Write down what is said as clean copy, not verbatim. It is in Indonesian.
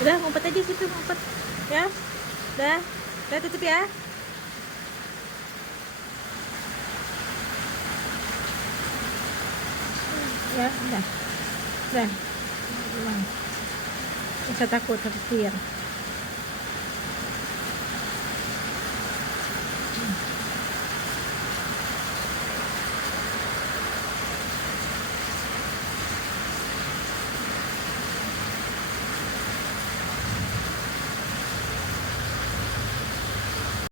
Udah ngumpet aja situ, ngumpet. Ya. Udah. Udah tutup ya. Ya, udah. Udah. Pulang. Bisa takut, takut